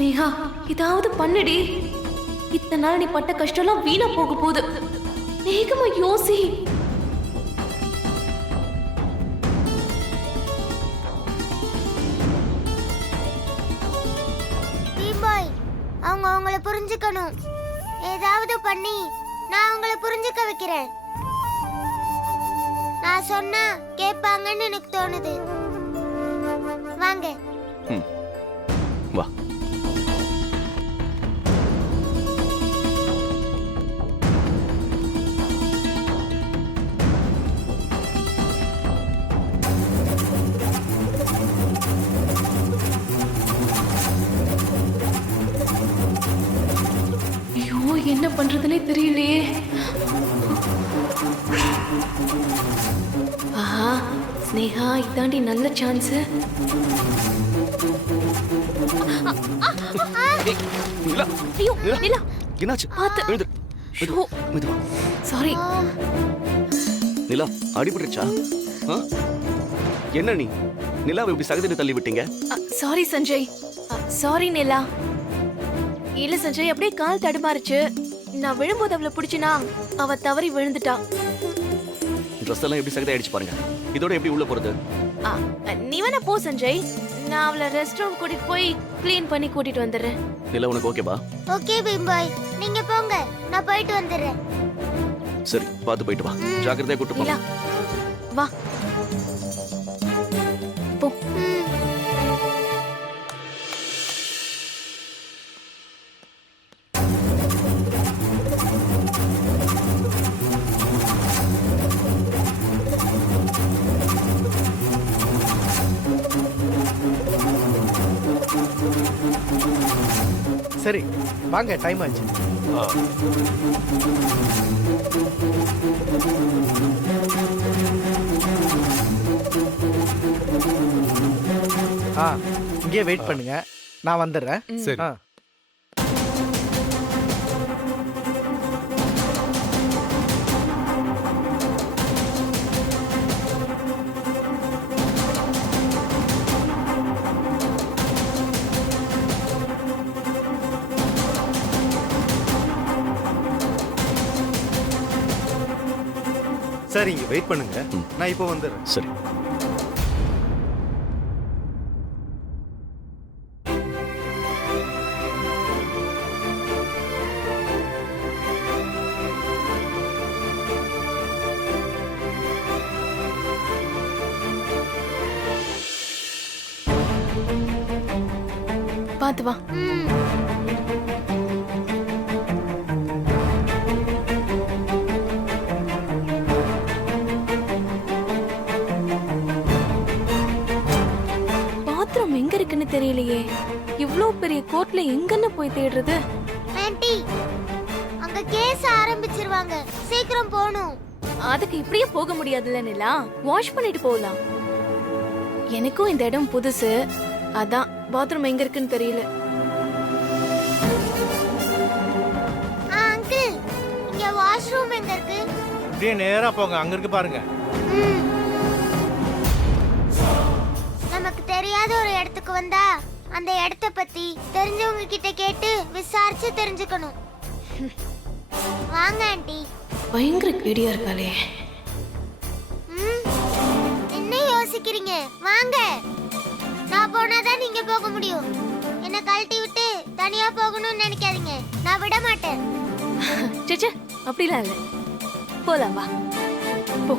ஸ்னேகா ஏதாவது பண்ணுடி. இத்தனை நாள் நீ பட்ட கஷ்டம்லாம் வீணா போக போகுது. வேகமா யோசி. அவங்க அவங்கள புரிஞ்சுக்கணும். ஏதாவது பண்ணி நான் அவங்கள புரிஞ்சுக்க வைக்கிறேன். நான் சொன்னா கேட்பாங்கன்னு எனக்கு தோணுது. வாங்க. வா. என்ன பண்றதுனே தெரியலையே. ஆஹா ஸ்னேகா, இதாண்டி நல்ல சான்ஸ். ஐயோ நிலா, என்னாச்சு? பாத்து. சாரி நிலா, அடிபட்டுச்சா? என்ன நீ நிலாவை இப்படி சகதிட்டு தள்ளி விட்டீங்க? சாரி சஞ்சய். சாரி நிலா. இல்ல சஞ்சய், அப்படியே கால் தடுமாறுச்சு. நான் விழும்போது அவளை பிடிச்சினா அவ தவறி விழுந்துட்டா. ட்ரெஸ் எல்லாம் எப்படி சகதி ஆயிடுச்சு பாருங்க. இதோட எப்படி உள்ள போறது? நீ வேணா போ சஞ்சய். நான் அவளை ரெஸ்ட் ரூம் கூட்டிட்டு போய் க்ளீன் பண்ணி கூட்டிட்டு வந்துடுறேன். நிலா, உனக்கு ஓகேவா? ஓகே பீம்பாய், நீங்க போங்க, நான் போயிட்டு வந்துடுறேன். சரி, பார்த்து போயிட்டு வா. ஜாக்கிரதையா கூட்டு போ. வா போ. சரி வாங்க, டைம் ஆச்சு. இங்கே வெயிட் பண்ணுங்க, நான் வந்துடுறேன். சரி. சரி, இங்க வெயிட் பண்ணுங்க, நான் இப்போ வந்துடுறேன். சரி. பாத்து வா. பாத்ரூம் எங்க இருக்குன்னு தெரியலையே. இவ்ளோ பெரிய கோர்ட்ல எங்கன்னு போய் தேடுறது? ஆன்ட்டி, அங்க கேஸ் ஆரம்பிச்சிருவாங்க, சீக்கிரம் போணும். அதுக்கு இப்படியே போக முடியாதுல்ல நிலா. வாஷ் பண்ணிட்டு போகலாம். எனக்கும் இந்த இடம் புதுசு, அதான் பாத்ரூம் எங்க இருக்குன்னு தெரியல. அங்கிள், இங்க வாஷ்ரூம் எங்க இருக்கு? அப்படியே நேரா போங்க, அங்க இருக்கு பாருங்க. நமக்கு தெரியாத ஒரு இடத்துக்கு வந்தா அந்த இடத்த பத்தி தெரிஞ்சவங்க கிட்ட கேட்டு விசாரிச்சு தெரிஞ்சுக்கணும். வாங்க ஆன்ட்டி. பயங்கர கேடியா இருக்காளே. என்ன யோசிக்கிறீங்க? வாங்க. நான் போனாதான் நீங்க போக முடியும். என்ன கழட்டி விட்டு தனியா போகணும்னு நினைக்காதீங்க, நான் விட மாட்டேன். சேச்சே, அப்படிலாம் இல்ல. போலாம் வா. போ.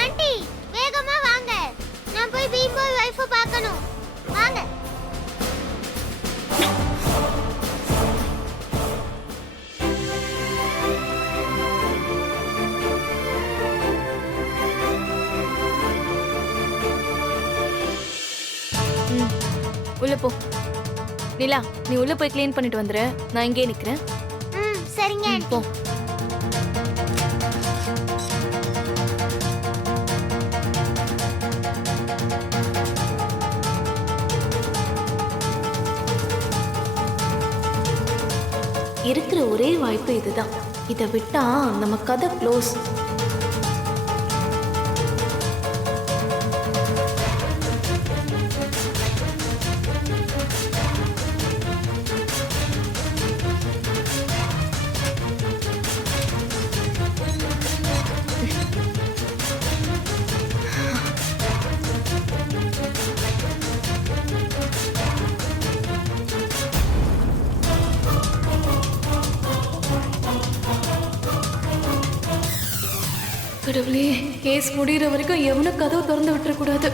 ஆன்ட்டி, வேகமா வாங்க. நான் போய் பீம்பாய் வைஃப பார்க்கணும். வாங்க. உள்ள போ. நிலா, நீ உள்ள போய் க்ளீன் பண்ணிட்டு வந்துரு. நான் இங்கே நிக்கிறேன். சரிங்க ஆன்ட்டி. போ. இருக்கிற ஒரே வாய்ப்பு இதுதான். இதை விட்டா நம்ம கதை க்ளோஸ். கடவுளே, கேஸ் முடியிற வரைக்கும் எவனும் கதவு திறந்து விட்டுறக்கூடாது.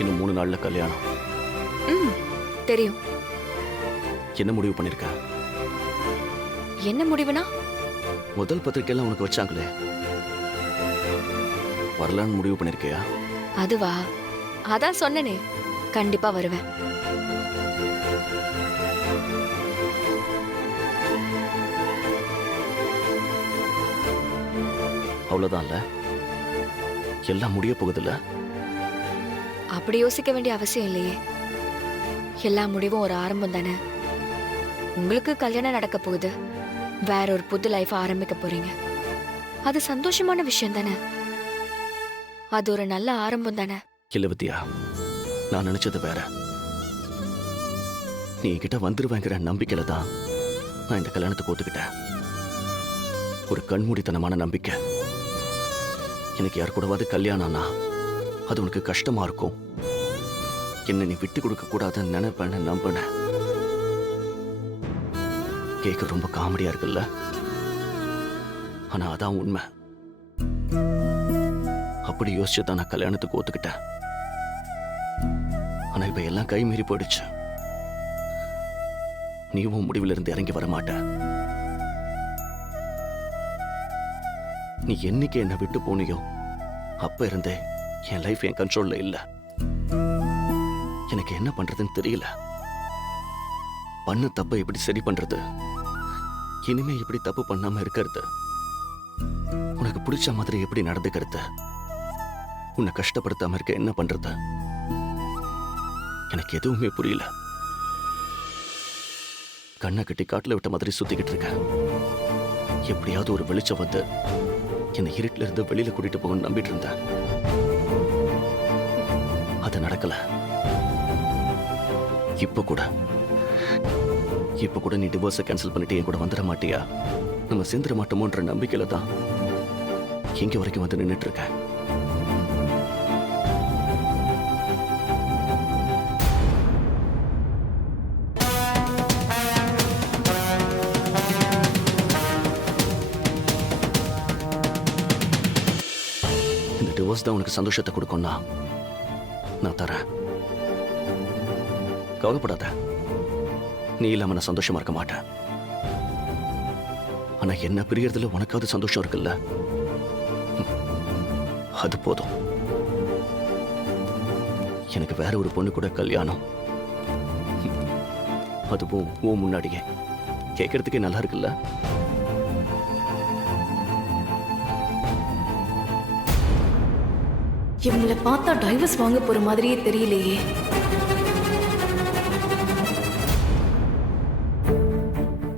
இன்னும் 3 நாள்ல கல்யாணம். தெரியும். என்ன முடிவு பண்ணிருக்க? என்ன முடிவுனா? முதல் பத்திரிக்கையெல்லாம் உனக்கு வச்சாங்களே, வரலான்னு முடிவு பண்ணிருக்கியா? அதுவா? அதான் சொன்னனே, கண்டிப்பா வருவேன். அவ்வளவுதான்ல, எல்லாம் முடிய போகுதுல்ல? அப்படி யோசிக்க வேண்டிய அவசியம் இல்லையே. எல்லா முடிவும் ஒரு ஆரம்பம் தானே. உங்களுக்கு கல்யாணம் நடக்க போகுது, வேற ஒரு புது லைஃப் ஆரம்பிக்க போறீங்க. அது சந்தோஷமான விஷயம் தானே. அது ஒரு நல்ல ஆரம்பம் தானே. இல்ல வித்யா, நான் நினைச்சது வேற. நீ என்கிட்ட வந்துருவேங்கிற நம்பிக்கையில தான் நான் இந்த கல்யாணத்துக்கு ஒத்துக்கிட்டேன். ஒரு கண்மூடித்தனமான நம்பிக்கை. எனக்கு யார் கூடவாது கல்யாணம்னா அது உனக்கு கஷ்டமா இருக்கும், என்ன நீ விட்டு கொடுக்க கூடாதுன்னு நினைப்பேன்னு நம்பினேன். கேட்க ரொம்ப காமெடியா இருக்குல்ல, ஆனா அதான் உண்மை. அப்படி யோசிச்சுதான் நான் கல்யாணத்துக்கு ஒத்துக்கிட்டேன். ஆனா இப்ப எல்லாம் கை மீறி போயிடுச்சு. நீவும் முடிவுல இருந்து இறங்கி வர மாட்ட. நீ என்னைக்கு என்னை விட்டு போனியோ அப்ப இருந்தே என் லைஃப் என் கண்ட்ரோல்ல இல்ல. எனக்கு என்ன பண்றதுன்னு தெரியல. பண்ண தப்ப எப்படி சரி பண்றது, இனிமே எப்படி தப்பு பண்ணாம இருக்கிறது, உனக்கு பிடிச்ச மாதிரி எப்படி நடந்துக்கிறது, உன்னை கஷ்டப்படுத்தாம இருக்க என்ன பண்றது, எனக்கு எதுவுமே புரியல. கண்ணை கட்டி காட்டுல விட்ட மாதிரி சுத்திக்கிட்டு இருக்க. எப்படியாவது ஒரு வெளிச்சம் வந்து என்னை இருட்டுல இருந்து வெளியில கூட்டிட்டு போகணும்னு நம்பிட்டு இருந்தேன். அது நடக்கல. இப்ப கூட நீ டிவோர்ஸை கேன்சல் பண்ணிட்டு என் கூட வந்துட மாட்டியா, நம்ம சேர்ந்துட மாட்டோமோன்ற நம்பிக்கையில தான் இங்க வரைக்கும் வந்து நின்னுட்டு இருக்க. இந்த டிவோர்ஸ் தான் உனக்கு சந்தோஷத்தை கொடுக்கும்னா நான் தரேன். கவலைப்படாத, நீ இல்லாம நான் சந்தோஷமா இருக்க மாட்டேன். ஆனா என்ன பிரியறதுல உனக்காவது சந்தோஷம் இருக்குல்ல, அது போதும். எனக்கு வேற ஒரு பொண்ணு கூட கல்யாணம், அதுவும் உன் முன்னாடியே. கேட்கறதுக்கே நல்லா இருக்குல்ல? இவங்களை பார்த்தா டைவர்ஸ் வாங்க போற மாதிரியே தெரியலையே.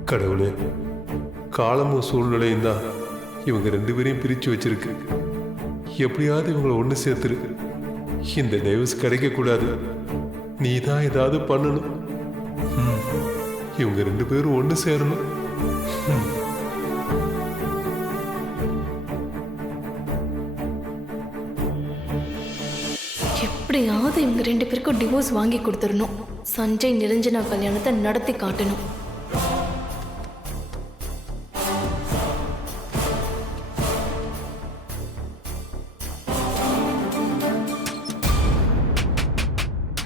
கடவுளே, காலமும் சூழ்நிலையும் தான் இவங்க 2 பேரையும் பிரிச்சு வச்சிருக்கு. எப்படியாவது இவங்களை ஒன்று சேர்த்துரு. இந்த டைவர்ஸ் கிடைக்க கூடாது. நீ தான் ஏதாவது பண்ணணும். இவங்க 2 பேரும் ஒன்று சேரணும். எப்படியாவது இவங்க 2 பேருக்கும் டிவோர்ஸ் வாங்கி கொடுத்துடணும். சஞ்சய் நிரஞ்சனா கல்யாணத்தை நடத்தி காட்டணும்.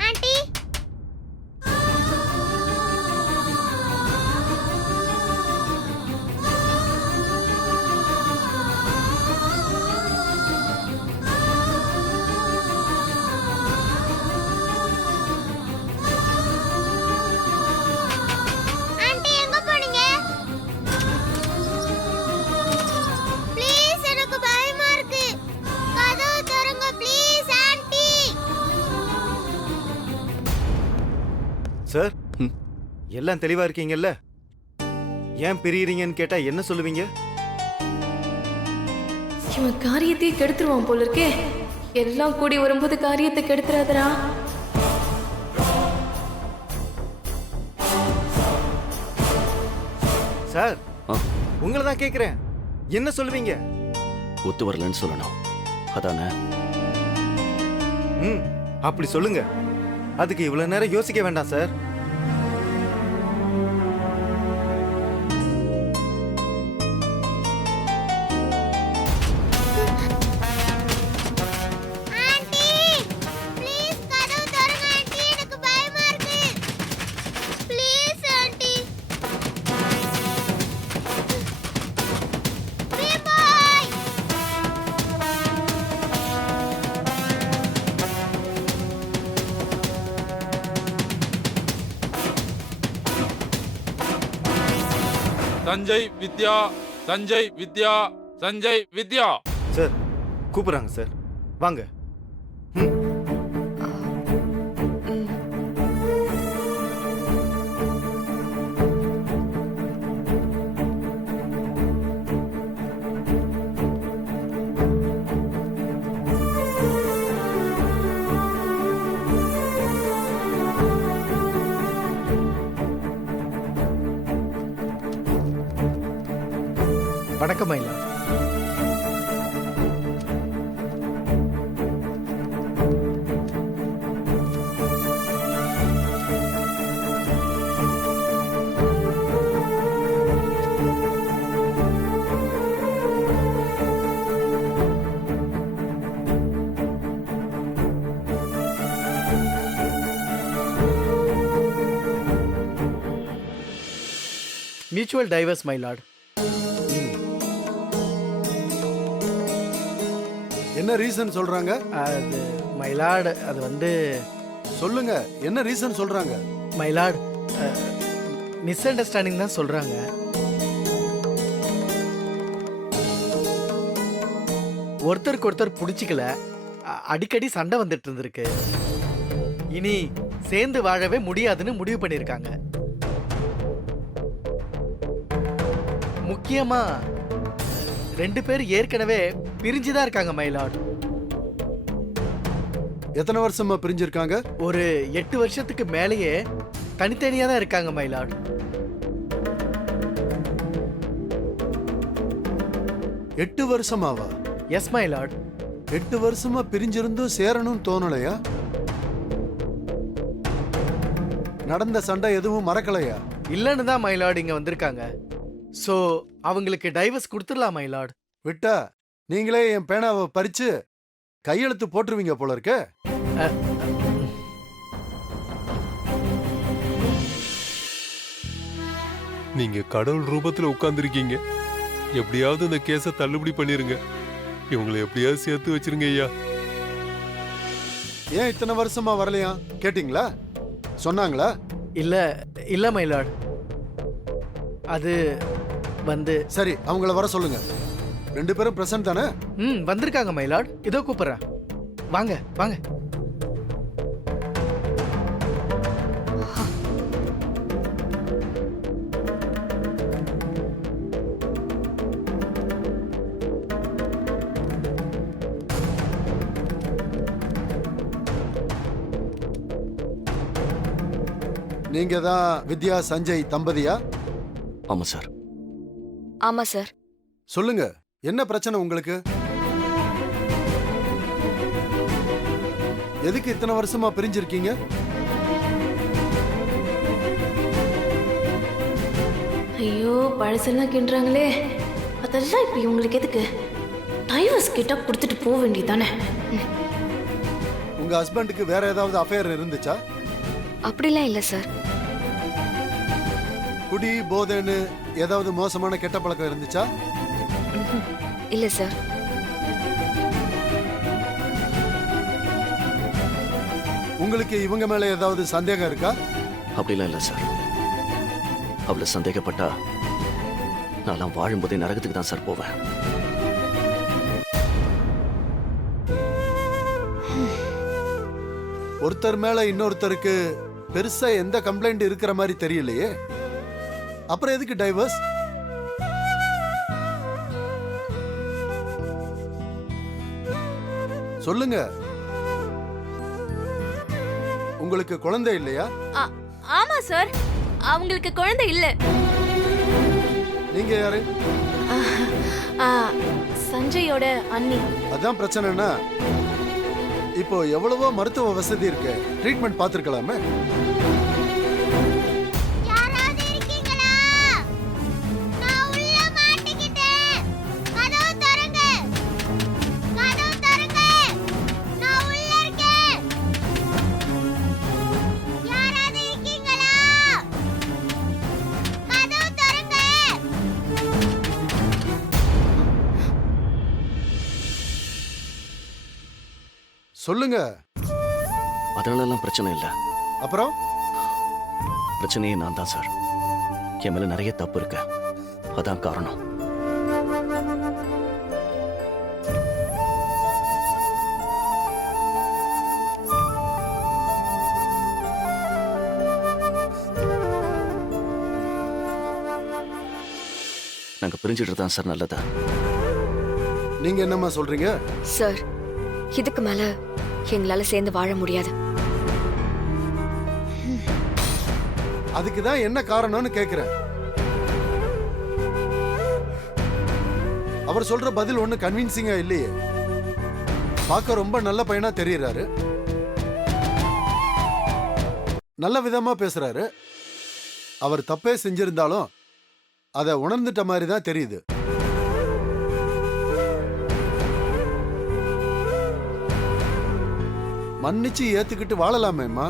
ஆண்டி, சார் ம். எல்லாம் தெளிவா இருக்கீங்கல்ல? ஏன் பிரியறீங்கன்னு கேட்டா என்ன சொல்லுவீங்க? இவன் காரியத்தையே கெடுத்துருவான் போல இருக்கே. எல்லாம் கூடி வரும்போது காரியத்தை கெடுத்துறாதடா. சார் ஆ, உங்களை தான் கேக்குறேன், என்ன சொல்லுவீங்க? ஒத்து வரலன்னு சொல்லணும், அதானே? ம், அப்படி சொல்லுங்க. அதுக்கு இவ்வளவு நேரம் யோசிக்க வேண்டாம் சார். ஆண்டி ப்ளீஸ் கதவு திறங்க ஆண்டி, எனக்கு பயமா இருக்கு. Please aunty. Bheem Bhai. Sanjay Vidya, Sanjay Vidya, Sanjay Vidya. Sir கூப்பிடுறாங்க சார், வாங்க. ம், வணக்கம் மயிலா. Mutual divorce my lord. என்ன ரீசன் சொல்றாங்க? அது மை லார்ட், அது வந்து சொல்லுங்க, என்ன ரீசன் சொல்றாங்க? மை லார்ட் மிஸ் அண்டர்ஸ்டாண்டிங் தான் சொல்றாங்க. ஒருத்தருக்கு ஒருத்தர் பிடிச்சிக்கல, அடிக்கடி சண்டை வந்துட்டு இருந்திருக்கு. இனி சேர்ந்து வாழவே முடியாதுன்னு முடிவு பண்ணியிருக்காங்க. முக்கியமா 2 பேர் ஏற்கனவே பிரிஞ்சுதான் இருக்காங்க மை லார்ட். எத்தனை வருஷமா பிரிஞ்சிருக்காங்க? ஒரு 8 வருஷத்துக்கு மேலேயே தனித்தனியா தான் இருக்காங்க மை லார்ட். 8 வருஷமாவா? Yes my lord. 8 வருஷமா பிரிஞ்சிருந்தும் சேரணும்னு தோணலையா? நடந்த சண்டை எதுவும் மறக்கலையா? இல்லன்னு தான் மை லார்ட் இங்க வந்திருக்காங்க. சோ அவங்களுக்கு டைவர்ஸ் கொடுத்துடலாம் மை லார்ட். விட்டா நீங்களே என் பேனாவை பறிச்சு கையெழுத்து போட்டுருவீங்க போல இருக்க. நீங்க கடவுள் ரூபத்துல உட்கார்ந்துருக்கீங்க. எப்படியாவது இந்த கேஸை தள்ளுபடி பண்ணிருங்க. இவங்களை எப்படியாவது சேர்த்து வச்சிருங்க ஐயா. ஏன் இத்தனை வருஷமா வரலையா கேட்டிங்களா? சொன்னாங்களா? இல்ல இல்ல மை லார்ட், அது வந்து சரி, அவங்கள வர சொல்லுங்க. 2 பேரும் பிரசன்ட் தானே? வந்திருக்காங்க மை லார்ட். இதோ கூப்பிடுறேன், வாங்க வாங்க. நீங்க தான் வித்யா சஞ்சய் தம்பதியா? ஆமா சார். ஆமா சார். சொல்லுங்க, என்ன பிரச்சனை உங்களுக்கு? எதுக்கு இத்தனை வருஷமா பிரிஞ்சிருக்கீங்க? ஐயோ, பழசெல்லாம் கிண்டுறாங்களே. அதெல்லாம் இப்ப இவங்களுக்கு எதுக்கு? டைவர்ஸ் கிட்ட கொடுத்துட்டு போக வேண்டியதானே. உங்க ஹஸ்பண்டுக்கு வேற ஏதாவது அஃபேர் இருந்துச்சா? அப்படிலாம் இல்ல சார். குடி போதைன்னு ஏதாவது மோசமான கெட்ட பழக்கம் இருந்துச்சா? இல்ல சார். உங்களுக்கு இவங்க மேல ஏதாவது சந்தேகம் இருக்கா? அப்படிலாம் இல்லை சார். அவளை சந்தேகப்பட்டா நான்லாம் வாழும்போதே நரகத்துக்கு தான் சார் போவேன். ஒருத்தர் மேல இன்னொருத்தருக்கு பெருசா எந்த கம்ப்ளைண்ட் இருக்கிற மாதிரி தெரியலையே. அப்புறம் எதுக்கு டைவர்ஸ்? சொல்லுங்க. உங்களுக்கு குழந்தை இல்லையா? ஆமா சார், அவங்களுக்கு குழந்தை இல்ல. நீங்க யாரு? ஆ, சஞ்சயோட அண்ணி. அதான் பிரச்சனைனா இப்போ எவ்வளவோ மருத்துவ வசதி இருக்கு, ட்ரீட்மெண்ட் பார்த்திருக்கலாமே. யாராவது இருக்கீங்களா? நான் உள்ள மாட்டிக்கிட்டேன். கதவு திறங்க. கதவு திறங்க. நான் உள்ள இருக்கேன். யாராவது இருக்கீங்களா? கதவு திறங்க. சொல்லுங்க. அதனாலலாம் பிரச்சனை இல்லை. அப்புறம் பிரச்சனையே நான் தான் சார். என் மேல நிறைய தப்பு இருக்கு, அதான் காரணம். நாங்க பிரிஞ்சுட்டு தான் சார் நல்லதா. நீங்க என்னம்மா சொல்றீங்க? சார், இதுக்கு மேல எங்களால சேர்ந்து வாழ முடியாது. அதுக்கு தான் என்ன காரணம்னு கேக்குறேன். அவர் சொல்ற பதில் ஒண்ணு கன்வின்சிங்கா இல்லையே. பார்க்க ரொம்ப நல்ல பையனா தெரியறாரு, நல்ல விதமா பேசுறாரு. அவர் தப்பே செஞ்சிருந்தாலும் அதை உணர்ந்துட்ட மாதிரி தான் தெரியுது. மன்னிச்சு ஏத்துக்கிட்டு வாழலாமேம்மா.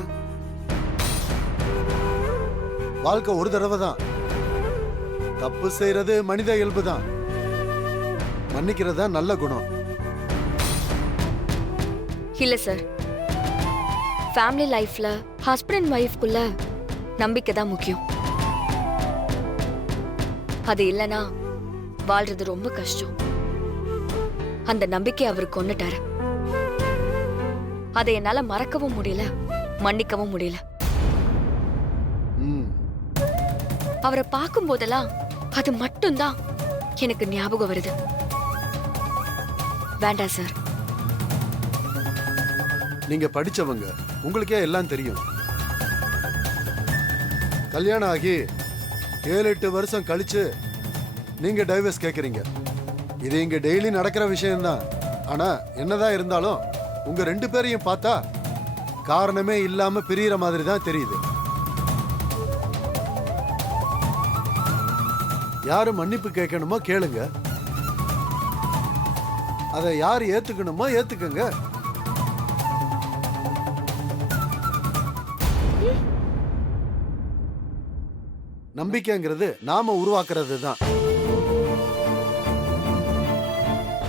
வாழ்க்கை ஒரு தடவை தான். தப்பு செய்யறது மனித இயல்பு தான். மன்னிக்கிறதா நல்ல குணம். இல்ல சார், ஃபேமிலி லைஃப்ல ஹஸ்பண்ட் அண்ட் ஒய்ஃப்குள்ள நம்பிக்கை தான் முக்கியம். அது இல்லனா வாழ்றது ரொம்ப கஷ்டம். அந்த நம்பிக்கை அவர் கொன்னுட்டாரு. அதை என்னால மறக்கவும் முடியல, மன்னிக்கவும் முடியல. அவரை பார்க்கும் போதெல்லாம் அது மட்டும்தான் எனக்கு ஞாபகம் வருது. வேண்டாம் சார். நீங்க படிச்சவங்க, உங்களுக்கே எல்லாம் தெரியும். கல்யாணம் ஆகி 7-8 வருஷம் கழிச்சு நீங்க டைவர்ஸ் கேக்குறீங்க. இது இங்க டெய்லி நடக்கிற விஷயம்தான். ஆனா என்னதான் இருந்தாலும் உங்க 2 பேரையும் பார்த்தா காரணமே இல்லாம பிரியற மாதிரி தான் தெரியுது. யாரு மன்னிப்பு கேட்கணுமோ கேளுங்க, அதை யார் ஏத்துக்கணுமோ ஏத்துக்கங்க. நம்பிக்கைங்கிறது நாம உருவாக்குறது தான்.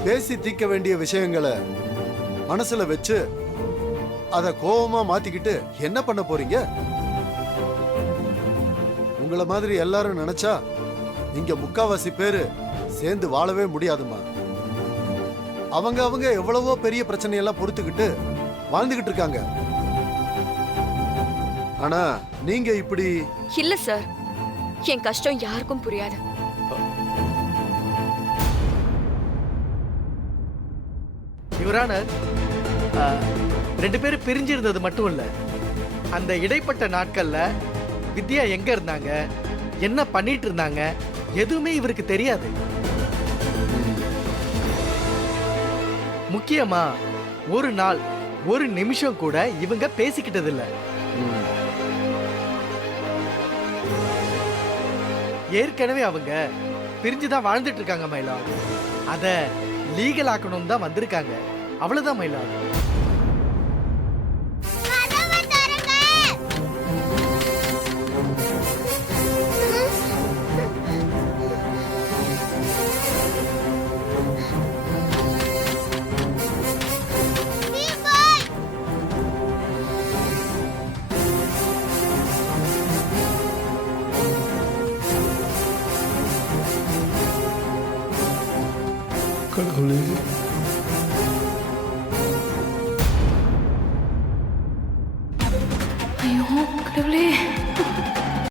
பேசி தீர்க்க வேண்டிய விஷயங்களை மனசுல வச்சு அத கோபமா மாத்திக்கிட்டு என்ன பண்ண போறீங்க? உங்கள மாதிரி எல்லாரும் நினைச்சா இங்க முக்காவாசி பேரு சேர்ந்து வாழவே முடியாதுமா. அவங்க எவ்வளவோ பெரிய பிரச்சனையெல்லாம் பொறுத்துக்கிட்டு வாழ்ந்துகிட்டு இருக்காங்க. ஆனா நீங்க இப்படி இல்ல சார், என் கஷ்டம் யாருக்கும் புரியாது. யுவரான 2 பேரும் பிரிஞ்சிருந்தது மட்டும் இல்ல, அந்த இடைப்பட்ட நாட்கள்ல வித்யா எங்க இருந்தாங்க, என்ன பண்ணிட்டு இருந்தாங்க, எதுவுமே இவருக்கு தெரியாது. முக்கியமா ஒரு நாள் ஒரு நிமிஷம் கூட இவங்க பேசிக்கிட்டது இல்ல. ஏற்கனவே அவங்க பிரிஞ்சுதான் வாழ்ந்துட்டு இருக்காங்க மயிலா. அத லீகல் ஆக்கணும் தான் வந்திருக்காங்க, அவ்வளவுதான் மயிலா. கடவுளே, ஐயோ கடவுளே